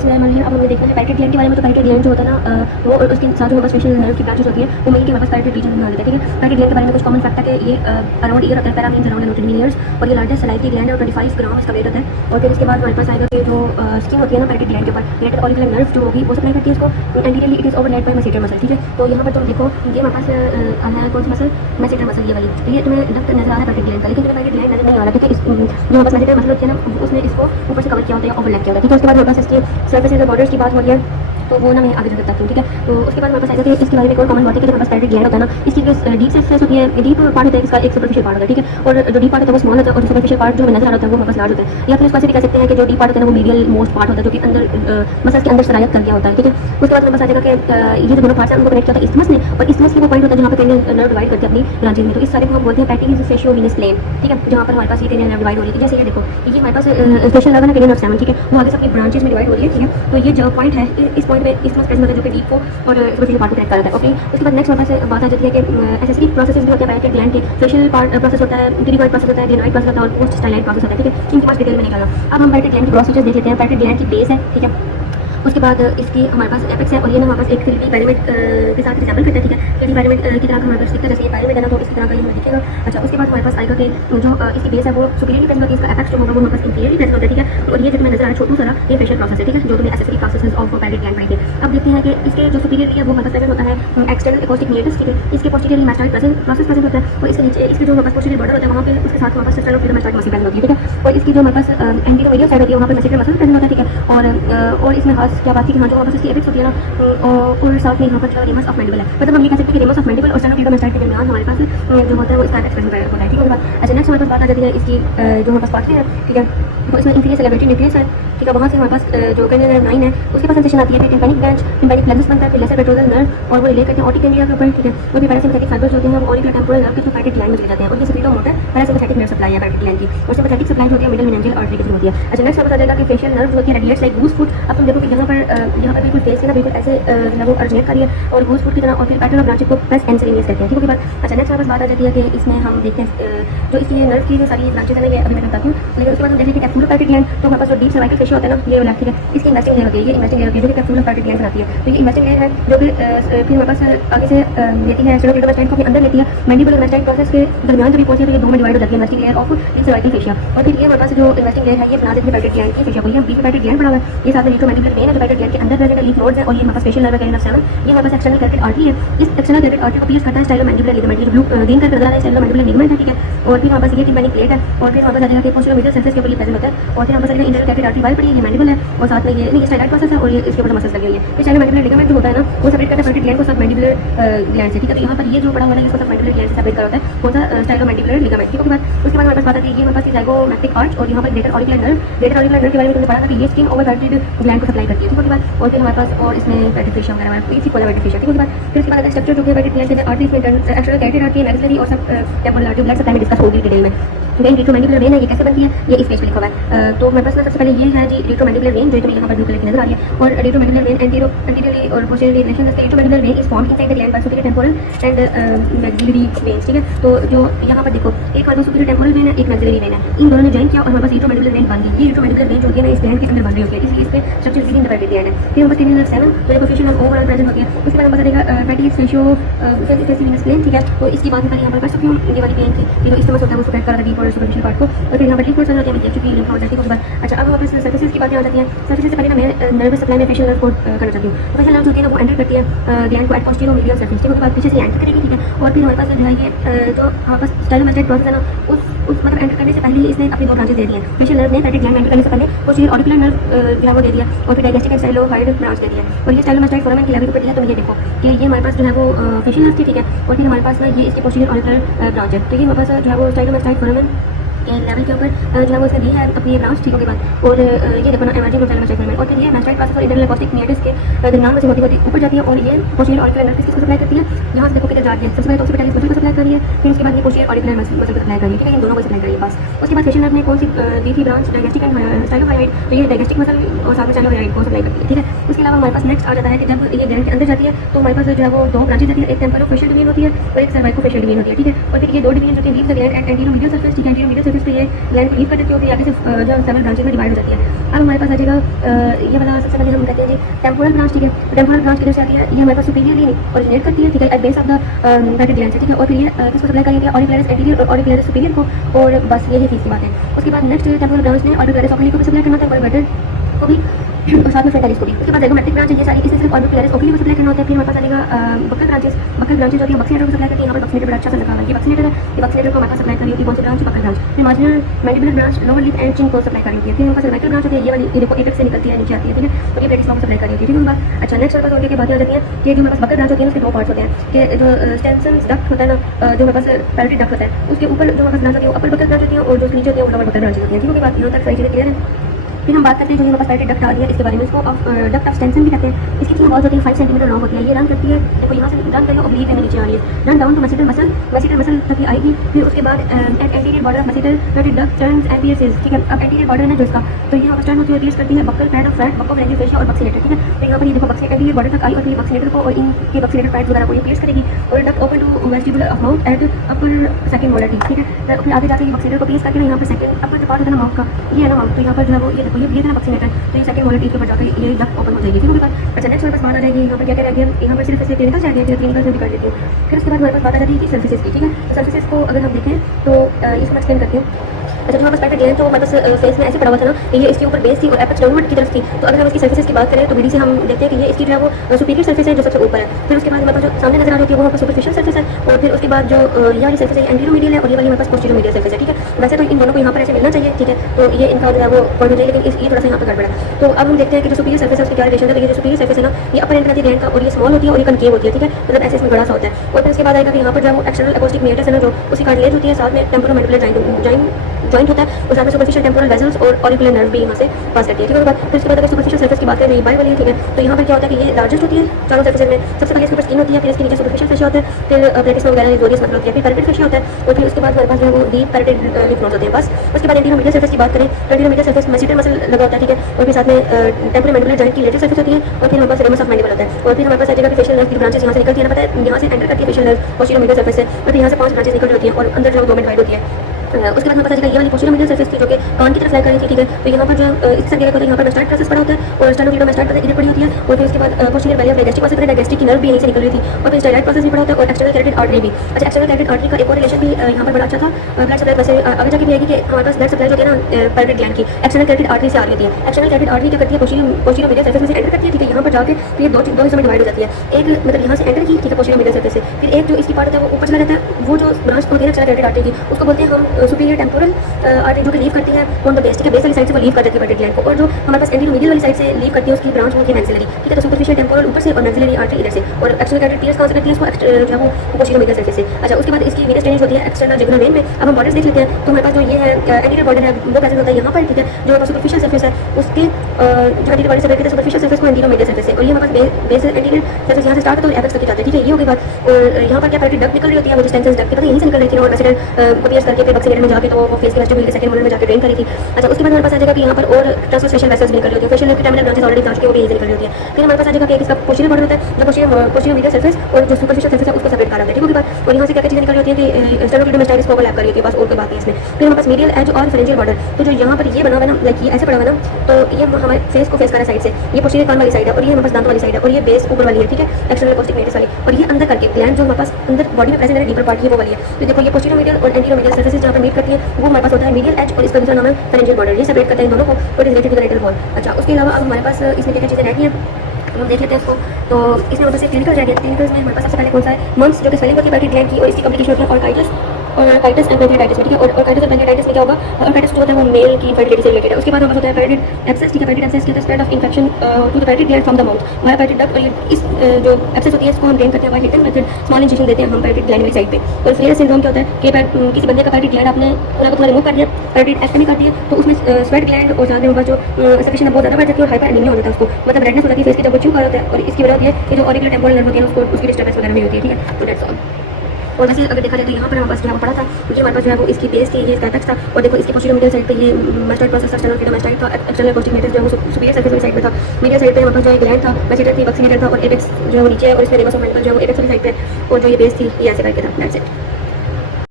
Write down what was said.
बिस्मिल्लाहिर्रहमानिर्रहीम। अब हमें देखना है पैरेटल ग्लैंड के बारे में। तो पैरेटल ग्लैंड जो होता है ना वो और उसके साथ जो हमारे फेशियल नर्व की ब्रांचेस होती है वो मिलकर हमारे पास पैरेटल रीजन बना देते हैं। ठीक है, पैरेटल ग्लैंड के बारे में कुछ कॉमन फैक्ट है कि ये अराउंड ईयर होता है, para means around noted years, और ये लार्जेस्ट सलाइवरी ग्लैंड है और 25 ग्राम इसका वेट होता है। और फिर इसके बाद हमारे पास आएगा कि जो स्किन होती है ना पैरेटल ग्लैंड के ऊपर रिलेटेड ऑरिकुलर नर्व जो होगी वो सप्लाई करती है इसको anteriorly. It is overlaid by masseter muscle. ठीक है, तो यहाँ पर तुम देखो ये हमारे पास है कौन सी मसल, मैसेटर मसल ये वाली। तो ये तुम्हें डक्ट नजर आ रहा है पैरेटल ग्लैंड का, लेकिन तुम्हें पैरेटल ग्लैंड नजर नहीं आ रहा क्योंकि जो हमारे पास मैसेटर मसल होती है ना उसने इसको ऊपर से कवर किया होता है, ओवरलैप किया होता है। ठीक है, उसके बाद हमारे पास इसकी सर्फेसेज और बॉर्डर्स की बात हो रही है तो वो ना मैं आगे तक बताती हूँ। ठीक है, तो उसके बाद हमारे पास आएगा कि इसके बारे में कोई कॉमन बात है कि जो हमारे पास पैरेटल ग्लैंड होता है ना इसकी जो डीप सरफेस होती है, डीप पार्ट होता है इसका, एक सुपरफिशियल पार्ट होता है। ठीक है, और जो डीप पार्ट होता है वो स्मॉल होता है और सुपरफिशियल पार्ट जो हमें नजर आ रहा है वो हमारे पास लार्ज होता है। या फिर इसको ऐसे भी कह सकते हैं कि जो डीप पार्ट होता है ना वो मीडियल मोस्ट पार्ट होता है जो कि अंदर मसल्स के अंदर सरायत कर गया होता है। ठीक है, उसके बाद हमें बस आ जाएगा कि ये जो दोनों पार्ट्स हैं उनको कनेक्ट किया होता है इस्थमस ने, और इस्थमस की वो पॉइंट होता है जहाँ पे पेनियल नर्व डिवाइड करते हैं अपनी ब्रांचेज में। तो इस सारे को हम बोलते हैं पैटिस फेशियोवेनस प्लेन। ठीक है, जहाँ पर हमारे पास ये पेनियल नर्व डिवाइड हो रही है। जैसे ये देखो ये हमारे पास फेशियल नर्व है ना पेनियल नर्व 7। ठीक है, वो आगे से अपनी ब्रांचेज में डिवाइड हो रही है। ठीक है, तो ये जो पॉइंट है इस पॉइंट में इस्थमस प्रेजेंट होता है जो कि डीप को और सुपरफिशियल पार्ट को कनेक्ट करता है। ओके, उसके बाद नेक्स्ट हमारे पास बात आ जाती है कि एसेसरी प्रोसेसेस भी होते हैं पैरेटल ग्लैंड के। फेशियल पार्ट प्रोसेस होता है, टिरिगॉइड प्रोसेस होता है, ग्लेनोइड प्रोसेस होता है और पोस्ट स्टाइलाइड प्रोसेस होता है। ठीक है, इनकी बात डिटेल में नहीं करना। अब हम पैरेटल ग्लैंड के प्रोसीजर देख लेते हैं। पैरेटल ग्लैंड की बेस है। ठीक है, उसके बाद इसकी हमारे पास एपेक्स है और ये ना हमारे पास एक 3D पिरामिड के साथ रिसेंबल करता है। ठीक है, 3D पिरामिड की तरह हमारे पास दिखता है, जैसे ये पिरामिड है ना तो इसी तरह का ये हमें दिखेगा। अच्छा, उसके बाद हमारे पास आएगा कि जो इसकी बेस है वो सुपीरियरली प्रेजेंट होती है, इसका एपेक्स जो होगा वो हमारे पास इंफीरियरली प्रेजेंट होता है। ठीक है, और ये जो तुम्हें नजर आ रहा है छोटू सा ये फेशियल प्रोसेस है। ठीक है, जो तुम्हें accessory processes of parietal gland पढ़ेंगे। अब देखते हैं कि इसके जो सुपीरियर है वो हमारे पास प्रेजेंट होता है एक्सटर्नल एकोस्टिक मीडियस। ठीक है, इसके पोस्टीरियरली मैस्टोइड प्रोसेस प्रेजेंट होता है और इसके नीचे इसके जो हमारे पास पोस्टीरियर बॉर्डर होता है वहाँ पे उसके साथ हमारे पास स्टेरोफिलर मैस्टोइड मसल प्रेजेंट होती है। ठीक है, और इसकी जो हमारे पास एंटीरोमीडियल साइड होती है वहाँ पे मैसेटर मसल प्रेजेंट होता है। ठीक है, और इसमें खास क्या बात थी कि हाँ जो हमारे पास इसकी एपेक्स होती है ना और साथ में यहाँ पर जो रेमस ऑफ मैंडिबल है, मतलब हम ये कह सकते हैं कि रेमस ऑफ मैंडिबल और स्टेनोक्लेडोमास्टाइड के दरमियान हमारे पास जो होता है वो इसका एपेक्स प्रेजेंट होता है। ठीक है, अच्छा नेक्स्ट हमारे पास बात आ जाती है इसकी जो हमारे पास पाथवे है। ठीक है, तो इसमें इंफीरियर सेलेब्रेटरी न्यूक्लियस है। ठीक है, वहाँ से हमारे पास जो कैनियल नर्व 9 है उसके पास सेंसेशन आती है, फिर टिम्पैनिक ब्रांच, टिम्पैनिक प्लेक्सस बनता है, फिर लेसर पेट्रोजल नर्व और वो रिलेट करते हैं ऑप्टिक एरिया के ऊपर। ठीक है, वो भी पैरासिम्पैथिक फाइबर्स होते हैं, वो ऑरिकुलर टेम्पोरल नर्व के थ्रू पैरेटल ग्लैंड में चले जाते हैं और ये सेक्रेटोम होता है पैरासिम्पैथिक नर्व सप्लाई है पैरेटल ग्लैंड की, और सिम्पैथेटिक सप्लाई होती है मिडल मेनिंजियल आर्टरी के थ्रू होती है। अच्छा नेक्स्ट हमें बता जाएगा कि फेशियल नर्व होती है रेडिएट्स लाइक गूज फुट। अब तुम देखो कि यहाँ पर बिल्कुल फेस है ना बिल्कुल ऐसे वो अर्जिनेट कर रही है और गूज फुट की तरह, और फिर पैटर्न ऑफ ब्रांचेस को प्रेस एंड सेरेनियस कहते हैं। ठीक है, अच्छा नेक्स्ट हमारे पास बात आ जाती है कि इसमें हम देखते हैं जो इसकी नर्व की जो सारी ब्रांचेस है ना ये अभी मैं बताती हूँ, लेकिन उसके बाद हम देखते हैं कि कैप्सूलर पैरेटल ग्लैंड तो हमारे पास जो डीप सर्वाइकल फेशियल होता है ना ये वाला। ठीक है, इसकी इन्वेस्टिंग लेयर होती है, ये इन्वेस्टिंग लेयर होती है जो कि कैप्सूलर पैरेटल ग्लैंड बनाती है। तो ये इन्वेस्टिंग लेयर है जो कि फिर हमारे पास आगे से लेती है स्टेनोक्लेडोमास्टाइड को भी अंदर लेती है, मैंडिबल और मैस्टाइड प्रोसेस के दरमियान जब ये पहुंचती है तो ये दो में डिवाइड हो जाती है, investing layer of deep cervical fascia. और फिर ये हमारे पास जो इन्वेस्टिंग लेयर है ये बना देती है पैरेटल ग्लैंड की फेशिया को। ये बीच में पैरेटल ग्लैंड बना हुआ है, ये साथ में रेट्रोमैंडिबुलर वेन है जो पैरेटल ग्लैंड के अंदर प्रेजेंट है, लीफ नोड्स है, और ये हमारे पास फेशियल नर्व है कैनियल नर्व 7। ये हमारे पास एक्सटर्नल कैरोटिड आर्टरी है, इस एक्सटर्नल कैरोटिड आर्टरी को पियर्स करता है स्टाइलोमैंडिबुलर लिगामेंट, ये जो ब्लू ग्रीन करके नजर आ रहा है स्टाइलोमैंडिबुलर लिगामेंट है। ठीक है, और फिर हमारे पास ये टिम्पैनिक प्लेट है, और फिर हमारे पास आ जाएगा कि पोस्टीरियर मीडियल सरफेस के ऊपर ये प्रेजेंट होता है, और फिर हमारे पास इंटरनल कैरोटिड आर्टरी वाल पड़ी है, ये मैंडिबल है, और साथ में ये स्टाइलाइड प्रोसेस है और ये इसके ऊपर मसल्स लगे हुए हैं। फिर स्टाइलोमैंडिबुलर लिगामेंट जो होता है ना वो सेपरेट करता है पैरेटल ग्लैंड को सब मैंडिबुलर ग्लैंड से। ठीक है, तो यहाँ पर ये जो पड़ा हुआ है इसको सब मैंडिबुलर ग्लैंड से सेपरेट कर होता है कौन सा स्टाइलोमैंडिबुलर लिगामेंट। ठीक है, उसके बाद हमारे पास बात आती है ये हमारे पास ज़ाइगोमैटिक आर्च और यहाँ पर greater auricular nerve. Greater auricular nerve के बारे में तुमने पढ़ा था कि ये स्किन ओवर पैरेटल ग्लैंड को सप्लाई करती है। ठीक है, और फिर हमारे पास और इसमें पैरेटल फेशिया वगैरह हमारे पीसी कोलामेटिक फेशिया। ठीक है, फिर उसके बाद स्ट्रक्चर जो कि पैरेटल ग्लैंड के आर्टरीज में एक्सटर्नल कैरोटिड आर्टरी मैक्सिलरी और सब टेम्पोरल आर्टरी ब्लड सप्लाई में डिस्कस होगी डिटेल में। देन रेट्रोमैंडिबुलर वेन है, ये कैसे बनती है ये इस पेज पे लिखा हुआ है। तो मेरे पास सबसे पहले ये है जी रेट्रोमैंडिबुलर वेन जो तुम्हें यहाँ पर ब्लू कलर की नजर आ रही है, और रेट्रोमैंडिबुलर वेन एंटीरियरली और पोस्टीरियरली रिलेशन है। Retromandibular vein is formed inside the gland by superior temporal and maxillary veins. ठीक है, तो जो यहाँ पर देखो एक हमारे सुपीरियर टेम्पोरल वेन है, एक मैक्सिलरी वेन है, इन दोनों ने जॉइन किया और हमारे पास रेट्रोमैंडिबुलर वेन बन गई। ये रेट्रोमैंडिबुलर वेन जो होती है ना इस ग्लैंड के अंदर बन रही होती है, इसलिए इस पे structure with in the parietal gland है। फिर हमारे पास कैनियल नर्व 7 जो देखो फेशियल नर्व ओवरऑल प्रेजेंट होती है। उसके बाद हमारे पास आएगा पैटिस फेशियोवेनस प्लेन। ठीक है, तो इसकी बात मैं यहाँ पर कर सकती हूँ, ये वाली प्लेन थी जो इस्तेमाल होता है वो सप्रेड कर रही है और सुपरफिशियल पार्ट को, और फिर यहाँ पर लिफ नोड्स होते हैं देख चुकी लिम्फ नोड्स। ठीक है, अच्छा अब हमारे पास सर्फेसेस की बातें आ जाती हैं। सर्फेसेस से पहले ना मैं नर्वस सप्लाई में फेशियल नर्व को करना चाहती हूँ। तो फेशियल नर्व जो होती है ना वो एंटर करती है ग्लैंड को एट पोस्टीरियर मीडियल सरफेस। ठीक है, बाद पीछे से एंटर करेगी। ठीक है, और फिर हमारे पास जो है ये जो हमारे पास स्टाइलोमैस्टाइड प्रोसेस है ना उस मतलब एंटर करने से पहले ही इसने अपनी दो ब्रांचेस दे दी हैं। फेशियल नर्व ने पैरेटल ग्लैंड एंटर करने से पहले पोस्टीरियर ऑरिकुलर नर्व जो है वो दे दिया, और फिर डाइजेस्टिक एंड स्टाइलोहाइड ब्रांच दे दिया, और ये स्टाइलोमैस्टाइड फोरामेन के लेवल पर दिया। तो ये देखो कि ये हमारे पास जो है वो फेशियल नर्व थी। ठीक है, और फिर हमारे पास ना ये इसकी पोस्टीरियर ऑरिकुलर ब्रांच है। तो ये हमारे पास जो है वो स्टाइलोमैस्टाइड फोरामेन के लेवल के ऊपर जो है वो इसने दी है अपनी ब्रांच। ठीक है, बाद और ये देखो ना एमर्जिंग स्टाइलोमैस्टाइड फोरामेन, और फिर ये मैस्टाइड प्रोसेस और इंटरनल एकोस्टिक मीडियस के दरमियान में से होती ऊपर जाती है, और ये पोस्टीरियर ऑरिकुलर नर्व किसको सप्लाई करती है यहाँ से देखो किधर जा रही है। सबसे पहले ऑक्सीपिटलिस मसल को सप्लाई कर रही है, फिर उसके बाद ये पोस्टीरियर ऑरिकुलर मसल को सप्लाई कर रही है। ठीक है, इन दोनों को सप्लाई कर रही है बस। उसके बाद फेशियल नर्व ने कौन सी दी थी ब्रांच डाइजेस्टिक एंड स्टाइलोहाइड, तो ये डाइजेस्टिक मसल और साथ में स्टाइलोहाइड को सप्लाई करती है। ठीक है, उसके अलावा हमारे पास नेक्स्ट आ जाता है कि जब ये ग्लैंड के अंदर जाती है तो हमारे पास जो है वो दो ब्रांचेस जाती है, एक टेम्पोरो फेशियल डिवीजन होती है और एक सर्वाइको फेशियल डिवीजन होती है। ठीक है, और फिर ये दो डिवीजन जो कि leave the gland and anterior medial surface. ठीक है, एंटीरियर मीडियल सरफेस सरफेस पे ये ग्लैंड लीव कर देती होगी, आगे से जो सेवरल ब्रांचेज में डिवाइड हो जाती है। अब हमारे पास आ जाएगा ये वाला, सबसे पहले हम कहते हैं जी टेम्पोरल ब्रांच, ठीक है। टेम्पोरल ब्रांच किधर से आती है, ये हमारे पास सुपीरियरली ओरिजिनेट करती है, ठीक है, at base of the parotid gland से, ठीक है। और फिर ये किसको सप्लाई करेंगे, ऑरिकुलरिस एंटीरियर और ऑरिकुलरिस सुपीरियर को, और बस यही चीज़ की बात है। उसके बाद नेक्स्ट टेम्पोरल ब्रांच ने ऑरिकुलरिस ओकुली को भी सप्लाई करना था, और को भी और साथ में फ्रंटालिस को भी। उसके बाद ज़ाइगोमेट्रिक ब्रांच है, ये सारी इससे सिर्फ ऑरिकुलरिस ओकुली को सप्लाई करना होता है। फिर हमारे पास आ जाएगा बक्कल ब्रांचेस जो होती है बक्सीनेटर को सप्लाई करती है। यहाँ पर बक्सीनेटर बड़ा अच्छा सा लगा हुआ है, ये बक्सीनेटर है, ये बक्सीनेटर को हमारे पास सप्लाई कर रही होती है कौन सी ब्रांच, बक्कल ब्रांच। फिर marginal mandibular branch lower lip and chin को सप्लाई कर रही होती है। फिर हमारे पास सर्वाइकल ब्रांच होती है, ये वाली, ये देखो एपेक्स से निकलती है, नीचे आती है, ठीक है, और ये ब्रेडिस को सप्लाई कर रही होती है, ठीक है। अच्छा, नेक्स्ट हमारे पास और क्या बातें आ जाती हैं कि जो हमारे पास बक्कल ब्रांच होती है उसके दो पार्ट्स होते हैं, कि जो स्टेंसन डक्ट होता है ना, जो हमारे पास पैरेटिक डक्ट होता है, उसके ऊपर जो हमारे पास ब्रांच होती है अपर बक्कल ब्रांच होती है, और जो नीचे होती है वो लोअर बक्कल ब्रांच होती है, ठीक है। बात यहाँ तक सारी चीज़ें क्लियर है। फिर हम बात करते हैं जो हमारे पास पैरेटिक डक्ट आ रही है इसके बारे में। इसको डक्ट ऑफ स्टेंसन भी कहते हैं। इसकी थीम बहुत होती है 5 सेंटीमीटर लॉन्ग होती है। ये रन करती है, देखो यहाँ से रन करेगा ओब्लीक में नीचे आ रही है, run down to muscular muscle तक आएगी। फिर उसके बाद anterior border of muscular parotid duct turns and pierces, ठीक है। अब एंटीरियर बॉर्डर है जो इसका, तो ये टर्न होती है, पियर्स करती है buccal pad of front, buccal range fascia और बक्सीलेटर, ठीक है। तो यहाँ पर ये देखो बक्सीलेटर एंटीरियर बॉर्डर तक आई, और फिर बक्सीलेटर को और इनके बक्सीलेटर पैड्स वगैरह को ये पियर्स करेगी, और duct open to vestibular of mouth at upper second molar teeth, ठीक है। फिर आगे जाके ये बक्सीलेटर को पियर्स करके यहाँ पर सेकंड अपर जो पार्ट होता है ना माउथ का, ये है ना माउथ, तो यहाँ पर जो है वो ये देखो ये था बक्सीलेटर, तो ये सेकंड मोलर टीथ के ऊपर जाकर ये डक्ट ओपन हो जाएगी, ठीक है। अच्छा, नेक्स्ट हमारे पास बात आ जाएगी यहाँ पर क्या क्या रह गया, यहाँ पर सिर्फ ऐसे क्लिनिकल जा गया, क्लिनिकल से भी कर देती हूँ। फिर उसके बाद हमारे पास बात आ जाती है कि सर्फेसेस की, ठीक है। तो सर्फेसेस को अगर हम देखें तो इसको मैं एक्सप्लेन करती हूँ। अच्छा, जो हमारे पास पैकेट ग्लैंड तो हमारे पास फेस में ऐसे पड़ा हुआ था ना, ये इसके ऊपर बेस थी और एपेक्स डाउनवर्ड की तरफ थी। तो अगर हम इसकी सर्फेसेस की बात करें तो बीडी से हम देखते हैं कि ये इसकी जो है वो सुपीरियर सर्फेस है जो सबसे ऊपर है। फिर उसके बाद हमारे पास जो सामने नजर आ रही है वो हमारे पास सुपरफिशियल सर्फेस है, और फिर उसके बाद जो ये वाली सर्फेस है एंटीरियर मीडियल है, और ये वाली हमारे पास पोस्टीरियर मीडियल सर्फेस है, ठीक है। वैसे तो इन दोनों को यहाँ पर ऐसे मिलना चाहिए, ठीक है, तो ये इनका जो है वो पॉइंट हो जाए, लेकिन ये थोड़ा सा यहाँ पर गड़बड़ है। तो अब हम देखते हैं कि जो सुपीरियर सर्फेस है उसकी क्या रिलेशन है। तो ये जो सुपीरियर सर्फेस है ना, ये अपर एंड रहती है ग्लैंड का, और ये स्मॉल होती है और ये कनकेव होती है, ठीक है, मतलब ऐसे इसमें बड़ा सा होता है। और फिर उसके बाद आएगा कि यहाँ पर जो है वो एक्सटर्नल अकोस्टिक मेटर्स है ना, जो उसकी कार्टिलेज होती है, साथ में टेम्पोरल मैंडिबुलर जॉइंट होता है, और साथ में सुपरफिशियल टेम्पोरल वेसल्स और ऑरिकुलर नर्व भी यहाँ से पास करती है, ठीक है। फिर उसके बाद अगर सुपरफिशियल सर्फेस की बात करें, ये बाई वाली है, ठीक है। तो यहाँ पर क्या होता है कि ये लार्जेस्ट होती है चारों सर्फेस में। सबसे पहले इसके ऊपर स्किन होती है, फिर इसके नीचे सुपरफिशियल फेशिया होता है, फिर प्लेटिस वगैरह जोरियस मतलब होती है, फिर पैरेटिक फेशिया होता है, और फिर उसके बाद हमारे पास जो है वो डीप पैरेटिक लिम्फ नोड्स होते हैं, बस। उसके बाद एंटीरियर मीडियल सर्फेस की बात करें, anterior medial surface muscular muscle लगा होता है, ठीक है, और फिर साथ में टेम्पोरल मैंडिबुलर जॉइंट की लेटरल सर्फेस होती है, और फिर हमारे पास रेमस ऑफ मैंडिबल होता है, और फिर हमारे पास आ जाएगा कि फेशियल नर्व की ब्रांचेस यहाँ से निकलती है ना, पता है यहाँ से एंटर करती है facial nerve posterior medial surface से, और फिर यहाँ से 5 ब्रांचेस निकल होती है, और अंदर जो 2 में डिवाइड होती है। उसके बाद हमें पता चला ये वाली पोस्टीरियर मीडियल सर्फेस थी जो कि कान की तरफ लाई कर रही थी, ठीक है। तो यहाँ पर जो इसके साथ क्या होता है, यहाँ पर मेस्टाइड प्रोसेस पड़ा होता है, और स्टेनोक्लीडोमास्टाइड प्रोसेस इधर पड़ी होती है, और फिर उसके बाद पोस्टीरियर वेलिया डायगेस्टिक प्रोसेस है, डायगेस्टिक की नर्व भी यहीं से निकल रही थी, और फिर स्टाइलाइट प्रोसेस भी पड़ा होता है, और एक्सटर्नल कैरोटिड आर्टरी भी। अच्छा, एक्सटर्नल कैरोटिड आर्टरी का एक और रिलेशन भी यहाँ पर बड़ा अच्छा था, ब्लड सप्लाई वैसे आगे जाके भी आएगी कि हमारे पास ब्लड सप्लाई जो होती है ना पैरेटिक ग्लैंड की एक्सटर्नल कैरोटिड आर्टरी से आ रही होती है। एक्सटर्नल कैरोटिड आर्टरी क्या करती है, पोस्टीरियर मीडियल सर्फेस में से एंटर करती है, ठीक है, यहाँ पर जाके फिर दो हिस्सों में डिवाइड हो जाती है। एक मतलब यहाँ से एंटर की, ठीक है, पोस्टीरियर मीडियल सर्फेस से, फिर एक जो इसकी पार्ट होता है वो ऊपर चला जाता है, वो जो ब्रांच होती है एक्सटर्नल कैरोटिड आर्टरी की, उसको बोलते हैं हम सुपीरियर टेम्पोरल आर्टरी, जो कि लीव करती है ऑन द बेस, ठीक है, बेस वाली साइड से वो लीव कर देती है पैरेटिक ग्लैंड को, और जो हमारे पास एंटीरियर मीडियल वाली साइड से लीव करती है उसकी ब्रांच होती है मैक्सिलरी, ठीक है। तो सुपरफिशियल टेम्पोरल ऊपर से और मैक्सिलरी आर्टरी इधर से, और एक्सटर्नल कैरोटिड टीयर्स कहाँ से करती है, इसको जो है वो पोस्टीरियर मीडियल सर्फेस से। अच्छा, उसके बाद इसकी वेरियस स्टेजेस होती है एक्सटर्नल जुगुलर वेन में। अब हम बॉर्डर्स देख लेते हैं, तो हमारे पास जो ये है एंटीरियर बॉर्डर है वो प्रेजेंट होता है यहाँ पर, ठीक है, जो हमारे सुपरफिशियल सर्फेस है उसके जो एंटीरियर बॉर्डर से करते हैं सुपरफिशियल सर्फेस को एंटीरियर मीडियल सर्फेस है, और ये हमारे पास बेस एंटीरियर सर्फेस यहाँ से स्टार्ट होता है और एपेक्स तक जाता है, ठीक है, ये हो गई बात। और यहाँ पर क्या पैरेटिक डक्ट निकल रही होती है, वो डिस्टेंसेस डक्ट पता यहीं से निकल रही थी, और वेसिकल को पियर्स करके फिर बक्सीलेटर में जाके तो वो फेस के वेस्टिब्यूल के सेकंड मोलर में जाके ड्रेन करी थी। अच्छा, उसके बाद हमारे पास आ जाएगा कि यहाँ पर और ट्रांसवर्स फेशियल वेसल्स निकल रही होती है, फेशियल की टर्मिनल ब्रांचेस ऑलरेडी जा चुकी है, वो भी यहीं से निकल रही होती है। फिर हमारे पास आ जाएगा कि इसका पोस्टीरियर बॉर्डर होता है, जो पोस्टीरियर मीडियल सर्फेस और जो सुपरफिशियल सर्फेस है उसको सेपरेट कर रहा है, ठीक है। और यहाँ से क्या क्या चीजें निकल रही होती है कि स्टेनोक्लीडोमास्टाइटिस को ओवरलैप कर रही होती है, बस और कोई बात नहीं इसमें। फिर हमारे पास मीडियल एज और फेरेंजियल बॉर्डर, तो जो यहाँ पर ये बना हुआ है ना, लाइक ये ऐसे पड़ा हुआ है ना, तो ये हमारे फेस को फेस कर रहा है साइड से, ये पोस्टीरियर कान वाली साइड है, और ये हमारे पास दांत वाली साइड है, और ये बेस ऊपर वाली है, ठीक है, एक्सटर्नल अकोस्टिक मेटर्स वाली, और ये अंदर करके ग्लैंड जो हमारे पास अंदर बॉडी में प्रेजेंट है डीपर पार्ट, ये वो वाली है। तो देखो ये पोस्टीरियर मीडियल और एंटीरियर मीडियल सर्फेसेस जहाँ पर मीट करती है वो हमारे पास होता है मीडियल एज, और इसका दूसरा नाम है फेरेंजियल बॉर्डर, ये सेपरेट करता है इन दोनों को, और related to the lateral wall. अच्छा, उसके अलावा अब हमारे पास इसमें क्या क्या चीज़ें रहती हैं हम देख लेते हैं उसको। तो इसमें मतलब से क्लिनिकल रह गया, क्लिनिकल्स में हमारे पास सबसे पहले कौन सा है, मंस, जो कि स्वेलिंग होती है पैरेटिक ग्लैंड की, और इसकी कम्प्लिकेशन होती है ऑर्काइटिस एंड पेरिटाइटिस में, ठीक है। और ऑर्काइटिस और पेरिटाइटिस में क्या होगा, ऑर्काइटिस जो होता है वो मेल की फर्टिलिटी से रिलेटेड है। उसके बाद हमारे पास होता है पैरेटिक एब्सेस, ठीक है, पैरेटिक एब्सेस के spread of infection to the parotid gland from the mouth, वहाँ पैरेटिक डक्ट, और ये इस जो एब्सेस होती है इसको हम ड्रेन करते हैं बाय हिटन मेथड, स्मॉल इंजेक्शन देते हैं हम पैरेटिक ग्लैंड वाली साइड पे। और फ्लेयर सिंड्रोम क्या होता है कि किसी बंदे का पैरेटिक ग्लैंड आपने पूरा रिमूव कर दिया, पैरेटिक एस्टेमी कर दिया, तो उसमें स्वेट ग्लैंड और साथ में होगा जो सेक्रेशन बहुत ज़्यादा बढ़ जाती है और हाइपर एनीमिया हो जाता है उसको, मतलब रेडनेस हो जाती है फेस की जब वो च्यू कर होता है, और इसकी वजह होती है कि जो ऑरिकुलर टेम्पोरल नर्व होती है उसको उसकी डिस्टर्बेंस वगैरह भी होती है, ठीक है। तो दैट्स ऑल। और वैसे अगर देखा जाए तो यहाँ पर हमारे पास जो है वो पड़ा था, ये हमारे पास जो है वो इसकी बेस थी, ये इसका एपेक्स था, और देखो इसके पोस्टीरियर मीडियल साइड पे ये मास्टाइड प्रोसेस स्टेनोक्लीडोमास्टाइड था, एक्सटर्नल अकोस्टिक मेटर्स जो है वो सुपीरियर सर्फेस वाली साइड पे था, मीडियल साइड पे हमारे पास जो है ग्लैंड था, वेसिकल थी, बक्सीनेटर था, और एपेक्स जो है वो नीचे है, और इसमें रेमस ऑफ मैंडिबल जो है वो एपेक्स वाली साइड पे, और जो ये बेस थी ये ऐसे करके था। That's it.